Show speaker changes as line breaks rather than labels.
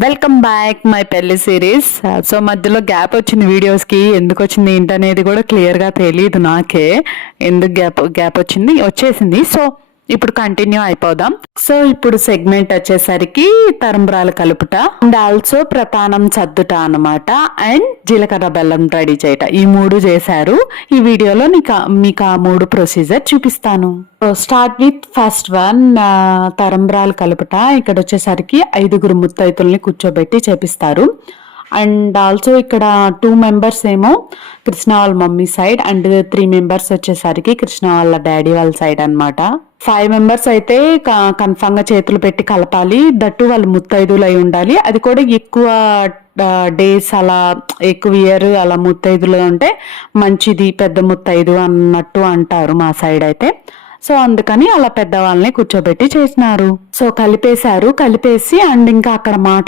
Welcome back my పెళ్ళి series so మధ్యలో gap వచ్చింది వీడియోస్కి ఎందుకు వచ్చింది ఏంటనేది కూడా క్లియర్గా తెలియదు నాకే. ఎందుకు గ్యాప్ గ్యాప్ వచ్చింది? వచ్చేసింది. సో ఇప్పుడు కంటిన్యూ అయిపోదాం. సో ఇప్పుడు సెగ్మెంట్ వచ్చేసరికి తరంబరాల కలుపుట. అండ్ ఆల్సో ప్రధానం చద్దుట అన్నమాట. అండ్ జీలకర్ర బెల్లం రెడీ చేయట. ఈ మూడు చేశారు. ఈ వీడియోలో నీకు మీకు ఆ మూడు ప్రొసీజర్ చూపిస్తాను. స్టార్ట్ విత్ ఫస్ట్ వన్ తరంబరాలు కలుపుట. ఇక్కడ వచ్చేసరికి ఐదుగురు ముత్తైతుల్ని కూర్చోబెట్టి చేపిస్తారు. అండ్ ఆల్సో ఇక్కడ టూ మెంబర్స్ ఏమో కృష్ణ వాళ్ళ mummy side and three members వచ్చేసరికి కృష్ణ వాళ్ళ డాడీ వాళ్ళ సైడ్ అన్నమాట. ఫైవ్ మెంబర్స్ అయితే కన్ఫామ్గా చేతులు పెట్టి కలపాలి. దట్టు వాళ్ళు ముత్తైదులు అయి ఉండాలి. అది కూడా ఎక్కువ డేస్ అలా ఎక్కువ ఇయర్ అలా ముత్తైదులు ఉంటే మంచిది పెద్ద ముత్తైదు అన్నట్టు అంటారు మా సైడ్ అయితే. సో అందుకని అలా పెద్దవాళ్ళని కూర్చోబెట్టి చేసినారు. సో కలిపేశారు. కలిపేసి అండ్ ఇంకా అక్కడ మాట